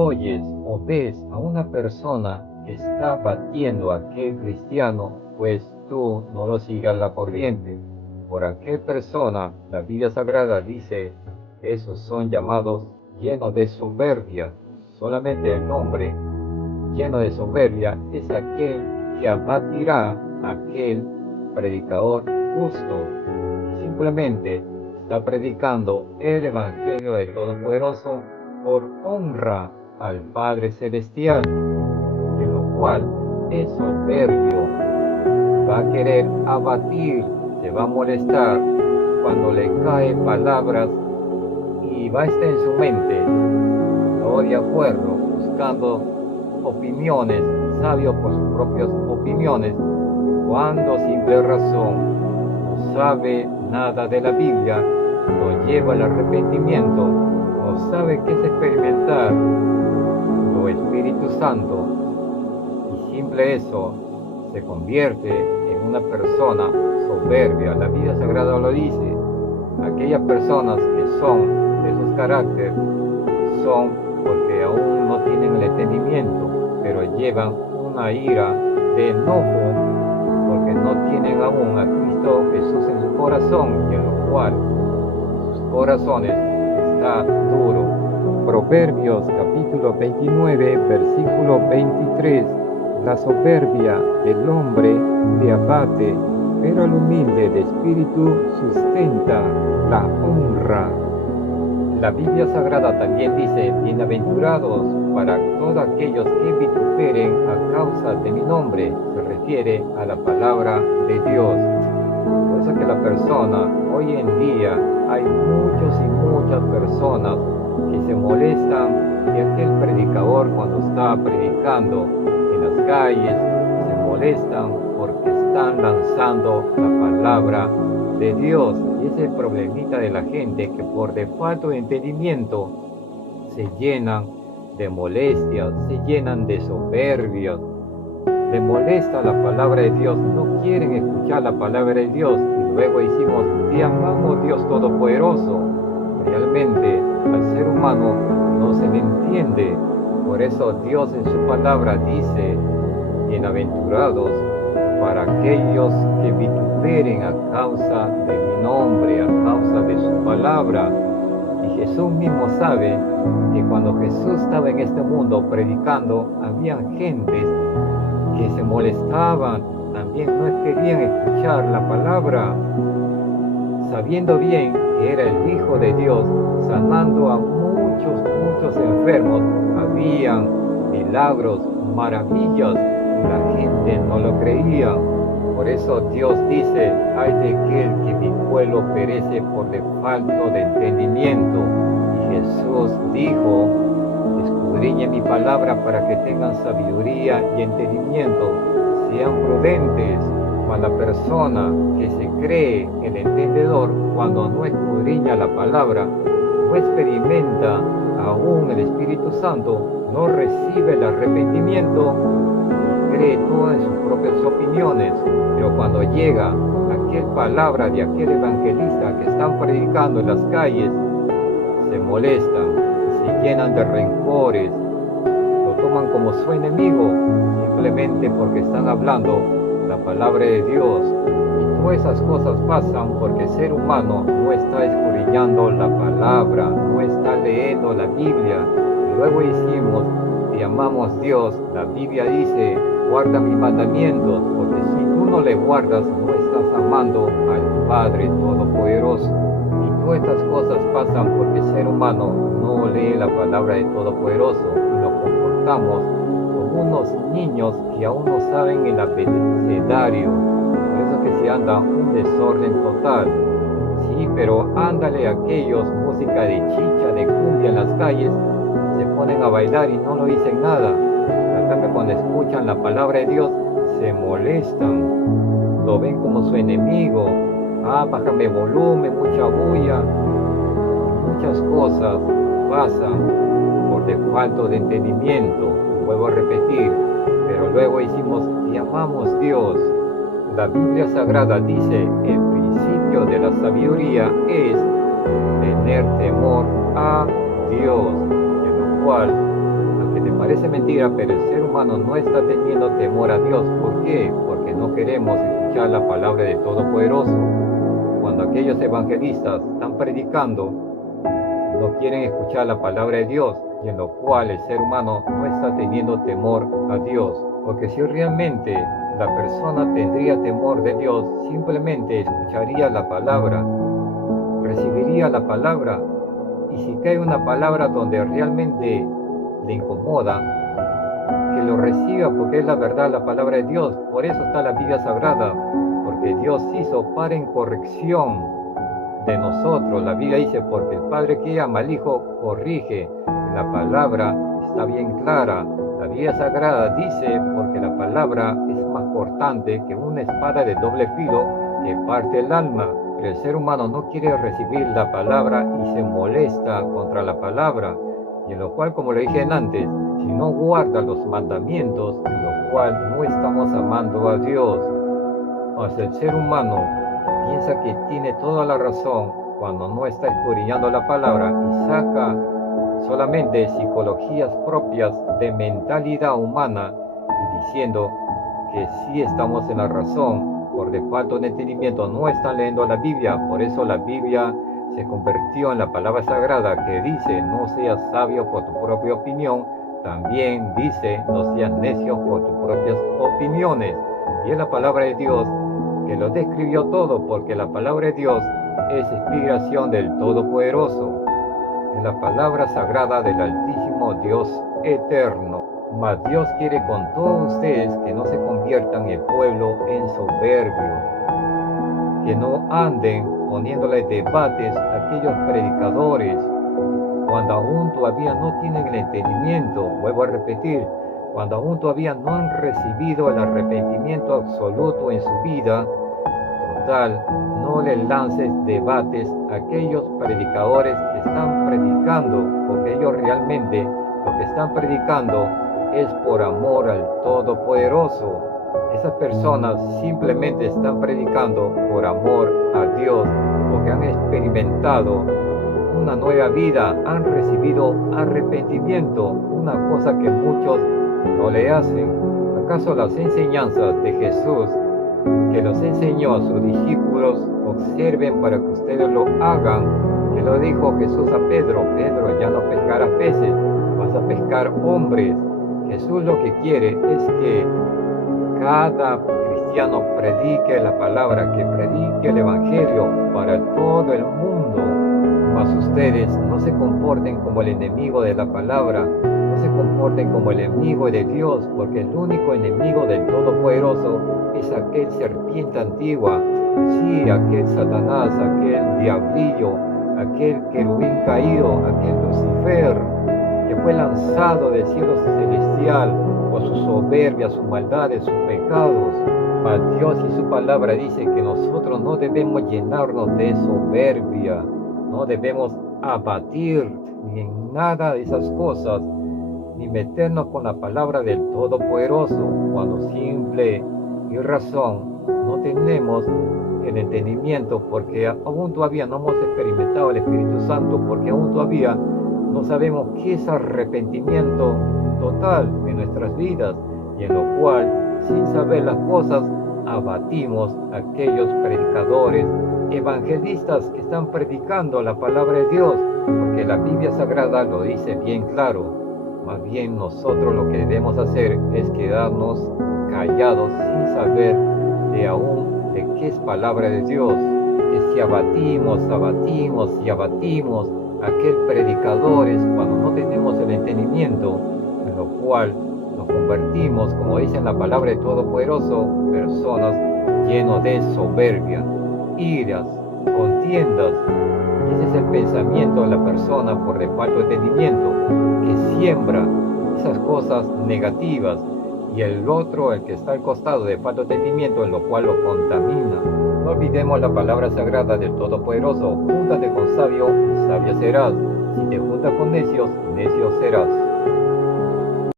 oyes o ves a una persona que está batiendo a aquel cristiano, pues tú no lo sigas la corriente. Por aquel persona, la Biblia Sagrada dice, esos son llamados llenos de soberbia. Solamente el hombre lleno de soberbia es aquel que abatirá a aquel predicador justo. Simplemente está predicando el Evangelio del Todopoderoso por honra al Padre Celestial, de lo cual es soberbio. Va a querer abatir, se va a molestar cuando le cae palabras y va a estar en su mente, todo de acuerdo, buscando opiniones, sabio por sus propias opiniones, cuando sin ver razón no sabe nada de la Biblia, no lleva al arrepentimiento, no sabe qué es experimentar lo Espíritu Santo, y simple eso se convierte en una persona soberbia. La Biblia Sagrada lo dice, aquellas personas que son de esos caracteres son porque aún no tienen el entendimiento, pero llevan una ira de enojo porque no tienen aún a Cristo Jesús en su corazón, y en lo cual sus corazones está duro. Proverbios capítulo 29, versículo 23. La soberbia del hombre le abate, pero al humilde de espíritu sustenta la honra. La Biblia Sagrada también dice, bienaventurados para todos aquellos que vituperen a causa de mi nombre. Se refiere a la palabra de Dios. Por eso que la persona, hoy en día, hay muchos y muchas personas que se molestan de aquel predicador cuando está predicando en las calles, se molestan porque están lanzando la palabra de Dios. Y ese es el problemita de la gente, que por falta de entendimiento se llenan de molestias, se llenan de soberbia, le molesta la palabra de Dios, no quieren escuchar la palabra de Dios, y luego decimos, te amamos Dios Todopoderoso. Realmente al ser humano no se le entiende. Por eso Dios en su palabra dice, bienaventurados para aquellos que vituperen a causa de mi nombre, a causa de su palabra. Y Jesús mismo sabe que cuando Jesús estaba en este mundo predicando, habían gentes que se molestaban, también no querían escuchar la palabra, sabiendo bien que era el Hijo de Dios, sanando a muchos enfermos. Habían milagros, maravillas, y la gente no lo creía. Por eso Dios dice, ay de aquel que mi pueblo perece por falta de entendimiento. Y Jesús dijo, escudriñe mi palabra para que tengan sabiduría y entendimiento, sean prudentes. Mas la persona que se cree el entendedor, cuando no escudriña la palabra, no experimenta aún el Espíritu Santo, no recibe el arrepentimiento, cree todas sus propias opiniones. Pero cuando llega aquel palabra de aquel evangelista que están predicando en las calles, se molestan, se llenan de rencores, lo toman como su enemigo, simplemente porque están hablando la palabra de Dios. Y todas esas cosas pasan porque el ser humano no está escudriñando la palabra, no está leyendo la Biblia. Y luego decimos que amamos a Dios. La Biblia dice, guarda mis mandamientos, porque si tú no le guardas, no estás amando al Padre Todopoderoso. Y todas estas cosas pasan porque el ser humano no lee la palabra del Todopoderoso, y nos comportamos como unos niños que aún no saben el abecedario. Por eso que se anda un desorden total. Sí, pero ándale a aquellos, música de chicha, de cumbia en las calles, se ponen a bailar y no lo dicen nada. En cambio, cuando escuchan la palabra de Dios, se molestan, lo ven como su enemigo. Bájame volumen, mucha bulla. Muchas cosas pasan por falta de entendimiento. Y vuelvo a repetir, pero luego decimos, y amamos Dios. La Biblia Sagrada dice, el principio de la sabiduría es tener temor a Dios, en lo cual Parece mentira, pero el ser humano no está teniendo temor a Dios. ¿Por qué? Porque no queremos escuchar la palabra del Todopoderoso. Cuando aquellos evangelistas están predicando, no quieren escuchar la palabra de Dios, y en lo cual el ser humano no está teniendo temor a Dios. Porque si realmente la persona tendría temor de Dios, simplemente escucharía la palabra, recibiría la palabra, y si cae una palabra donde realmente le incomoda, que lo reciba, porque es la verdad, la palabra de Dios. Por eso está la Biblia Sagrada, porque Dios hizo para en corrección de nosotros. La Biblia dice, porque el Padre que ama al Hijo corrige. La palabra está bien clara. La Biblia Sagrada dice, porque la palabra es más cortante que una espada de doble filo que parte el alma. Pero el ser humano no quiere recibir la palabra y se molesta contra la palabra. Y en lo cual, como le dije antes, si no guarda los mandamientos, en lo cual no estamos amando a Dios. Mas el ser humano piensa que tiene toda la razón cuando no está escudriñando la palabra y saca solamente psicologías propias de mentalidad humana y diciendo que sí estamos en la razón. Por de falta de entendimiento no están leyendo la Biblia. Por eso la Biblia se convirtió en la palabra sagrada que dice, no seas sabio por tu propia opinión. También dice, no seas necio por tus propias opiniones. Y es la palabra de Dios que lo describió todo, porque la palabra de Dios es inspiración del Todopoderoso. Es la palabra sagrada del Altísimo Dios eterno. Mas Dios quiere con todos ustedes que no se conviertan el pueblo en soberbio, que no anden poniéndole debates a aquellos predicadores cuando aún todavía no tienen el entendimiento. Vuelvo a repetir, cuando aún todavía no han recibido el arrepentimiento absoluto en su vida. Total, no le lances debates a aquellos predicadores que están predicando, porque ellos realmente lo que están predicando es por amor al Todopoderoso. Esas personas simplemente están predicando por amor a Dios, porque han experimentado una nueva vida, han recibido arrepentimiento, una cosa que muchos no le hacen. ¿Acaso las enseñanzas de Jesús que los enseñó a sus discípulos, observen para que ustedes lo hagan, que lo dijo Jesús a Pedro? Pedro, ya no pescarás peces, vas a pescar hombres. Jesús lo que quiere es que cada cristiano predique la palabra, que predique el evangelio para todo el mundo. Mas ustedes no se comporten como el enemigo de la palabra, no se comporten como el enemigo de Dios, porque el único enemigo del Todopoderoso es aquel serpiente antigua, sí, aquel Satanás, aquel diablillo, aquel querubín caído, aquel Lucifer, que fue lanzado del cielo celestial por su soberbia, sus maldades, sus pecados. Mas Dios y su palabra dice que nosotros no debemos llenarnos de soberbia, no debemos abatir ni en nada de esas cosas, ni meternos con la palabra del Todopoderoso, cuando simple y razón no tenemos el entendimiento, porque aún todavía no hemos experimentado el Espíritu Santo, porque aún todavía no sabemos qué es arrepentimiento total en nuestras vidas, y en lo cual, sin saber las cosas, abatimos a aquellos predicadores, evangelistas que están predicando la palabra de Dios, porque la Biblia Sagrada lo dice bien claro. Más bien nosotros lo que debemos hacer es quedarnos callados sin saber de aún de qué es palabra de Dios, que si abatimos a aquel predicadores cuando no tenemos el entendimiento, en lo cual nos convertimos, como dice en la palabra de Todopoderoso, personas llenas de soberbia, iras, contiendas. Y ese es el pensamiento de la persona por de falta de entendimiento, que siembra esas cosas negativas, y el otro, el que está al costado de falta de entendimiento, en lo cual lo contamina. No olvidemos la palabra sagrada del Todopoderoso: júntate con sabio y sabia serás. Si te juntas con necios, necio serás.